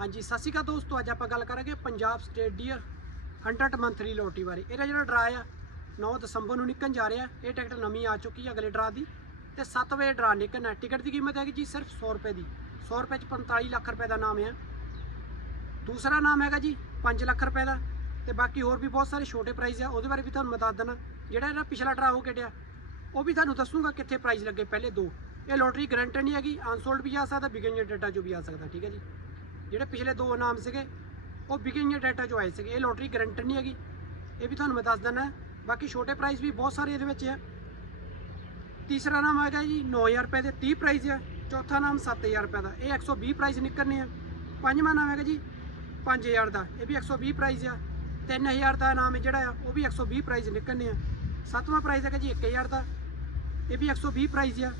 ਹਾਂਜੀ, ਸਤਿ ਸ਼੍ਰੀ ਅਕਾਲ ਦੋਸਤੋ, ਅੱਜ ਆਪਾਂ ਗੱਲ ਕਰਾਂਗੇ Punjab state dear 100 monthly lottery ਬਾਰੇ। ਇਹਦਾ ਜਿਹੜਾ ਡਰਾ ਆ 9 ਦਸੰਬਰ ਨੂੰ ਨਿਕਲਣ ਜਾ ਰਿਹਾ, ਇਹ ਟਿਕਟ ਨਵੀਂ ਆ ਚੁੱਕੀ ਹੈ ਅਗਲੇ ਡਰਾ ਦੀ। ਤੇ 7 ਵਜੇ ਡਰਾ ਨਿਕਲਣਾ ਟਿਕਟ ਦੀ ਕੀਮਤ ਹੈਗੀ ਜੀ ਸਿਰਫ 100 ਰੁਪਏ ਦੀ। 100 ਰੁਪਏ ਚ 45 ਲੱਖ ਰੁਪਏ ਦਾ ਨਾਮ ਹੈ ਦੂਸਰਾ ਨਾਮ ਹੈਗਾ ਜੀ 5 ਲੱਖ ਰੁਪਏ ਦਾ। ਤੇ ਬਾਕੀ ਹੋਰ ਵੀ ਬਹੁਤ ਸਾਰੇ ਛੋਟੇ ਪ੍ਰਾਈਜ਼ ਆ, ਉਹਦੇ ਬਾਰੇ ਵੀ ਤੁਹਾਨੂੰ ਮੈਂ ਦੱਸ ਦਿੰਦਾ। ਜਿਹੜਾ ਇਹਦਾ ਪਿਛਲਾ ਡਰਾ ਹੋ ਕੱਢਿਆ ਉਹ ਵੀ ਤੁਹਾਨੂੰ ਦੱਸੂਗਾ ਕਿੱਥੇ ਪ੍ਰਾਈਜ਼ ਲੱਗੇ ਪਹਿਲੇ ਦੋ। ਇਹ ਲੋਟਰੀ ਗਰੰਟਡ ਨਹੀਂ ਹੈਗੀ ਅਨਸੋਲਡ ਵੀ ਆ ਸਕਦਾ ਬਿਗਨ ਡਾਟਾ ਚੋਂ ਵੀ ਆ ਸਕਦਾ, ਠੀਕ ਹੈ ਜੀ। ਜਿਹੜੇ ਪਿਛਲੇ ਦੋ ਨਾਮ ਸੀਗੇ, ਉਹ ਬਿਗਨ ਡਾਟਾ ਚੋਂ ਆਏ ਸੀਗੇ। ਇਹ ਲੋਟਰੀ ਗਰੰਟਡ ਨਹੀਂ ਹੈਗੀ। ਇਹ ਵੀ ਤੁਹਾਨੂੰ ਮੈਂ ਦੱਸ ਦਿੰਦਾ। ਬਾਕੀ ਛੋਟੇ ਪ੍ਰਾਈਜ਼ ਵੀ ਬਹੁਤ ਸਾਰੇ ਇਹਦੇ ਵਿੱਚ ਆ। ਤੀਸਰਾ ਨਾਮ ਹੈਗਾ ਜੀ 9000 ਰੁਪਏ ਦੇ 30 ਪ੍ਰਾਈਜ਼ ਆ। ਚੌਥਾ ਨਾਮ 7000 ਰੁਪਏ ਦਾ। ਇਹ 120 ਪ੍ਰਾਈਜ਼ ਨਿਕਲਨੇ ਆ। ਪੰਜਵਾਂ ਨਾਮ ਹੈਗਾ ਜੀ 5000 ਦਾ। ਇਹ ਵੀ 120 ਪ੍ਰਾਈਜ਼ ਆ। 3000 ਦਾ ਨਾਮ ਜਿਹੜਾ ਆ, ਉਹ ਵੀ 120 ਪ੍ਰਾਈਜ਼ ਨਿਕਲਨੇ ਆ। ਸੱਤਵਾਂ ਪ੍ਰਾਈਜ਼ ਹੈਗਾ ਜੀ 1000 ਦਾ। ਇਹ ਵੀ 120 ਪ੍ਰਾਈਜ਼ ਆ।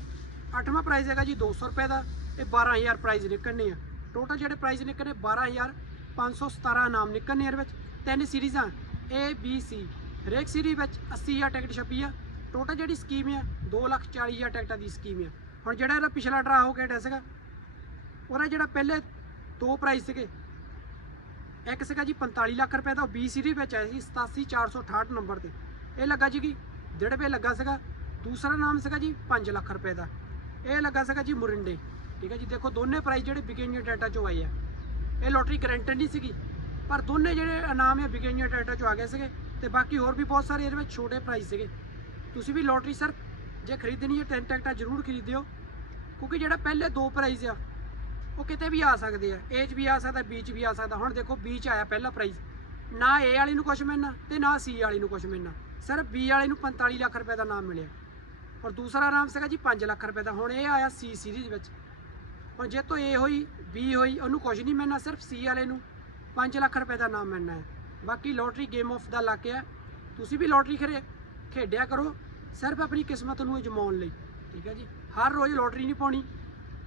ਅੱਠਵਾਂ ਪ੍ਰਾਈਜ਼ ਹੈਗਾ ਜੀ 200 ਰੁਪਏ ਦਾ। ਇਹ 12000 ਪ੍ਰਾਈਜ਼ ਨਿਕਲਨੇ ਆ। ਟੋਟਲ ਜਿਹੜੇ ਪ੍ਰਾਈਜ਼ ਨਿਕਲਨੇ 12517 ਨਾਮ ਨਿਕਲਨੇ ਆ ਇਹਦੇ ਵਿੱਚ। ਤਿੰਨ ਸੀਰੀਜ਼ਾਂ ਏ ਬੀ ਸੀ ਹਰੇਕ ਸੀਰੀਜ਼ ਵਿੱਚ 80000 ਟਿਕਟ ਛਪੀ ਆ। ਟੋਟਲ ਜਿਹੜੀ ਸਕੀਮ ਆ 240000 ਟਿਕਟਾਂ ਦੀ ਸਕੀਮ ਆ। ਹੁਣ ਜਿਹੜਾ ਇਹਦਾ ਪਿਛਲਾ ਡਰਾ ਹੋ ਕੇ ਹਟਿਆ ਸੀਗਾ ਉਹਦਾ ਜਿਹੜਾ ਪਹਿਲੇ ਦੋ ਪ੍ਰਾਈਜ਼ ਸੀਗੇ, ਇੱਕ ਸੀਗਾ ਜੀ 45 ਲੱਖ ਰੁਪਏ ਦਾ, ਉਹ B ਸੀਰੀਜ਼ ਵਿੱਚ ਆਇਆ ਸੀ 87468 ਨੰਬਰ ਤੇ। ਇਹ ਲੱਗਾ ਜੀ ਕਿ, ਡੇਢ ਰੁਪਏ ਲੱਗਾ ਸੀਗਾ। ਦੂਸਰਾ ਨਾਮ ਸੀਗਾ ਜੀ 5 ਲੱਖ ਰੁਪਏ ਦਾ। ਇਹ ਲੱਗਾ ਸੀਗਾ ਜੀ ਮੁਰਿੰਡੇ। ਠੀਕ ਹੈ ਜੀ? ਦੇਖੋ, ਦੋਨੇ ਪ੍ਰਾਈਜ਼ ਜਿਹੜੇ ਬਿਗੇਨੀਅਰ ਡਾਟਾ ਚੋਂ ਆਏ ਆ। ਇਹ ਲੋਟਰੀ ਗਰੰਟਡ ਨਹੀਂ ਸੀਗੀ, ਪਰ ਦੋਨੇ ਜਿਹੜੇ ਇਨਾਮ ਹੈ ਬਿਗੇਨੀਅਰ ਡਾਟਾ ਚੋਂ ਆ ਗਏ ਸੀਗੇ ਤੇ ਬਾਕੀ ਹੋਰ ਵੀ ਬਹੁਤ ਸਾਰੇ ਇਹਦੇ ਵਿੱਚ ਛੋਟੇ ਪ੍ਰਾਈਜ਼ ਸੀਗੇ। ਤੁਸੀਂ ਵੀ ਲੋਟਰੀ ਸਰ ਜੇ ਖਰੀਦਣੀ ਹੈ 10 ਟਿਕਟਾਂ ਜ਼ਰੂਰ ਖਰੀਦਿਓ, ਕਿਉਂਕਿ ਜਿਹੜਾ ਪਹਿਲੇ ਦੋ ਪ੍ਰਾਈਜ਼ ਆ, ਉਹ ਕਿਤੇ ਵੀ ਆ ਸਕਦੇ ਆ। ਏ 'ਚ ਵੀ ਆ ਸਕਦਾ ਬੀ 'ਚ ਵੀ ਆ ਸਕਦਾ। ਹੁਣ ਦੇਖੋ ਬੀ 'ਚ ਆਇਆ ਪਹਿਲਾ ਪ੍ਰਾਈਜ਼ ਨਾ ਏ ਵਾਲੀ ਨੂੰ ਕੁਝ ਮਿਲਣਾ ਤੇ ਨਾ ਸੀ ਵਾਲੀ ਨੂੰ ਕੁਝ ਮਿਲਣਾ। ਸਰ ਬੀ ਵਾਲੇ ਨੂੰ 45 ਲੱਖ ਰੁਪਏ ਦਾ ਨਾਮ ਮਿਲਿਆ। ਔਰ ਦੂਸਰਾ ਨਾਮ ਸੀਗਾ ਜੀ 5 ਲੱਖ ਰੁਪਏ ਦਾ। ਹੁਣ ਇਹ ਆਇਆ ਸੀ ਸੀਰੀਜ਼ ਵਿੱਚ। ਹੁਣ ਜੇ ਤੋਂ ਏ ਹੋਈ ਬੀ ਹੋਈ, ਉਹਨੂੰ ਕੁਝ ਨਹੀਂ ਮਿਲਣਾ, ਸਿਰਫ ਸੀ ਵਾਲੇ ਨੂੰ। 5 ਲੱਖ ਰੁਪਏ ਦਾ ਨਾਮ ਮਿਲਣਾ ਹੈ। ਬਾਕੀ ਲੋਟਰੀ ਗੇਮ ਆਫ ਦਾ ਲੱਕ ਹੈ। ਤੁਸੀਂ ਵੀ ਲੋਟਰੀ ਖਰੇ, ਖੇਡਿਆ ਕਰੋ। ਸਿਰਫ ਆਪਣੀ ਕਿਸਮਤ ਨੂੰ ਅਜਮਾਉਣ ਲਈ। ਠੀਕ ਹੈ ਜੀ? ਹਰ ਰੋਜ਼ ਲੋਟਰੀ ਨਹੀਂ ਪਾਉਣੀ।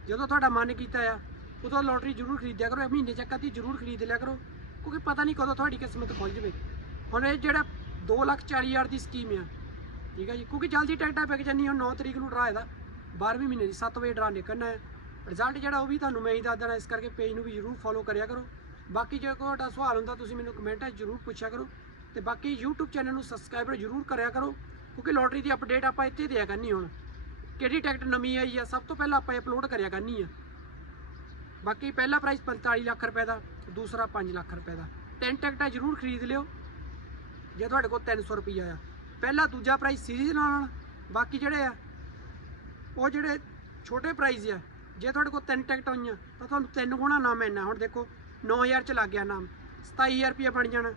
ਜਦੋਂ ਤੁਹਾਡਾ ਮਨ ਕੀਤਾ ਆ, ਉਦੋਂ ਲੋਟਰੀ ਜ਼ਰੂਰ ਖਰੀਦਿਆ ਕਰੋ। ਇਹ ਮਹੀਨੇ ਚ ਇੱਕ ਜ਼ਰੂਰ ਖਰੀਦ ਲਿਆ ਕਰੋ। ਕਿਉਂਕਿ ਪਤਾ ਨਹੀਂ ਕਦੋਂ ਤੁਹਾਡੀ ਕਿਸਮਤ ਖੁੱਲ ਜਾਵੇ। ਹੁਣ ਇਹ ਜਿਹੜਾ 240000 ਦੀ ਸਕੀਮ ਆ। ਠੀਕ ਹੈ ਜੀ? ਕਿਉਂਕਿ ਜਲਦੀ ਟਿਕਟਾਂ ਵਿਕ ਜਾਂਦੀਆਂ ਹੁਣ 9 ਤਰੀਕ ਨੂੰ ਡਰਾ ਇਹਦਾ। 12ਵੀਂ ਮਹੀਨੇ ਦੀ 7 ਵਜੇ ਡਰਾ ਨਿਕਲਣਾ ਹੈ। ਰਿਜ਼ਲਟ ਜਿਹੜਾ ਉਹ ਵੀ ਤੁਹਾਨੂੰ ਮੈਂ ਹੀ ਦੱਸ ਦੇਣਾ, ਇਸ ਕਰਕੇ ਪੇਜ ਨੂੰ ਵੀ ਜ਼ਰੂਰ ਫੋਲੋ ਕਰਿਆ ਕਰੋ। ਬਾਕੀ ਜੇ ਕੋਈ ਤੁਹਾਡਾ ਸਵਾਲ ਹੁੰਦਾ, ਤੁਸੀਂ ਮੈਨੂੰ ਕਮੈਂਟਾਂ 'ਚ ਜ਼ਰੂਰ ਪੁੱਛਿਆ ਕਰੋ। ਤੇ ਬਾਕੀ YouTube ਚੈਨਲ ਨੂੰ ਸਬਸਕ੍ਰਾਈਬ ਜ਼ਰੂਰ ਕਰਿਆ ਕਰੋ, ਕਿਉਂਕਿ ਲੋਟਰੀ ਦੀ ਅਪਡੇਟ ਆਪਾਂ ਇੱਥੇ ਦਿਆ ਕਰਨੀ ਹੁਣ। ਕਿਹੜੀ ਟਿਕਟ ਨਵੀਂ ਆਈ ਆ, ਸਭ ਤੋਂ ਪਹਿਲਾਂ ਆਪਾਂ ਅਪਲੋਡ ਕਰਿਆ ਕਰਨੀ ਆ। ਬਾਕੀ ਪਹਿਲਾ ਪ੍ਰਾਈਸ 45 ਲੱਖ ਰੁਪਏ ਦਾ, ਦੂਸਰਾ 5 ਲੱਖ ਰੁਪਏ ਦਾ। ਤਿੰਨ ਟਿਕਟਾਂ ਜ਼ਰੂਰ ਖਰੀਦ ਲਿਓ, ਜੇ ਤੁਹਾਡੇ ਕੋਲ 300 ਰੁਪਈਆ ਆ। ਪਹਿਲਾ ਦੂਜਾ ਪ੍ਰਾਈਸ ਸੀਰੀਜ਼ ਨਾਲ, ਬਾਕੀ ਜਿਹੜੇ ਆ, ਉਹ ਜਿਹੜੇ ਛੋਟੇ ਪ੍ਰਾਈਜ਼ ਆ ਜੇ ਤੁਹਾਡੇ ਕੋਲ ਤਿੰਨ ਟਿਕਟ ਹੋਈਆਂ, ਤਾਂ ਤੁਹਾਨੂੰ ਤਿੰਨ ਗੁਣਾ ਨਾਮ ਇੰਨਾ। ਹੁਣ ਦੇਖੋ 9000 ਚ ਲੱਗ ਗਿਆ ਨਾਮ 27000 ਰੁਪਏ ਬਣ ਜਾਣਾ।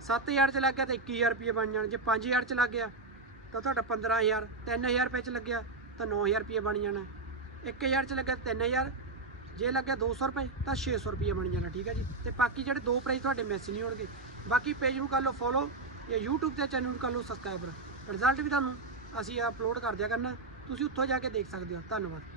7000 ਚ ਲੱਗ ਗਿਆ ਤਾਂ 21000 ਰੁਪਏ ਬਣ ਜਾਣਾ। ਜੇ 5000 ਚ ਲੱਗ ਗਿਆ, ਤਾਂ ਤੁਹਾਡਾ 15000 3000 ਰੁਪਏ ਚ ਲੱਗਿਆ, ਤਾਂ 9000 ਰੁਪਏ ਬਣ ਜਾਣਾ। 1000 ਚ ਲੱਗਿਆ 3000 ਜੇ ਲੱਗਿਆ 200 ਰੁਪਏ, ਤਾਂ 600 ਰੁਪਏ ਬਣ ਜਾਣਾ, ਠੀਕ ਹੈ ਜੀ? ਤੇ ਬਾਕੀ ਜਿਹੜੇ ਦੋ ਪ੍ਰਾਈਸ ਤੁਹਾਡੇ ਮਿਸ ਨਹੀਂ ਹੋਣਗੇ। ਬਾਕੀ ਪੇਜ ਨੂੰ ਕਰ ਲਓ ਫੋਲੋ ਜਾਂ YouTube ਤੇ ਚੈਨਲ ਨੂੰ ਕਰ ਲਓ ਸਬਸਕ੍ਰਾਈਬਰ ਰਿਜ਼ਲਟ ਵੀ ਤੁਹਾਨੂੰ ਅਸੀਂ ਅਪਲੋਡ ਕਰ ਦਿਆ ਕਰਨਾ। ਤੁਸੀਂ ਉੱਥੋਂ ਜਾ ਕੇ ਦੇਖ ਸਕਦੇ ਹੋ। ਧੰਨਵਾਦ।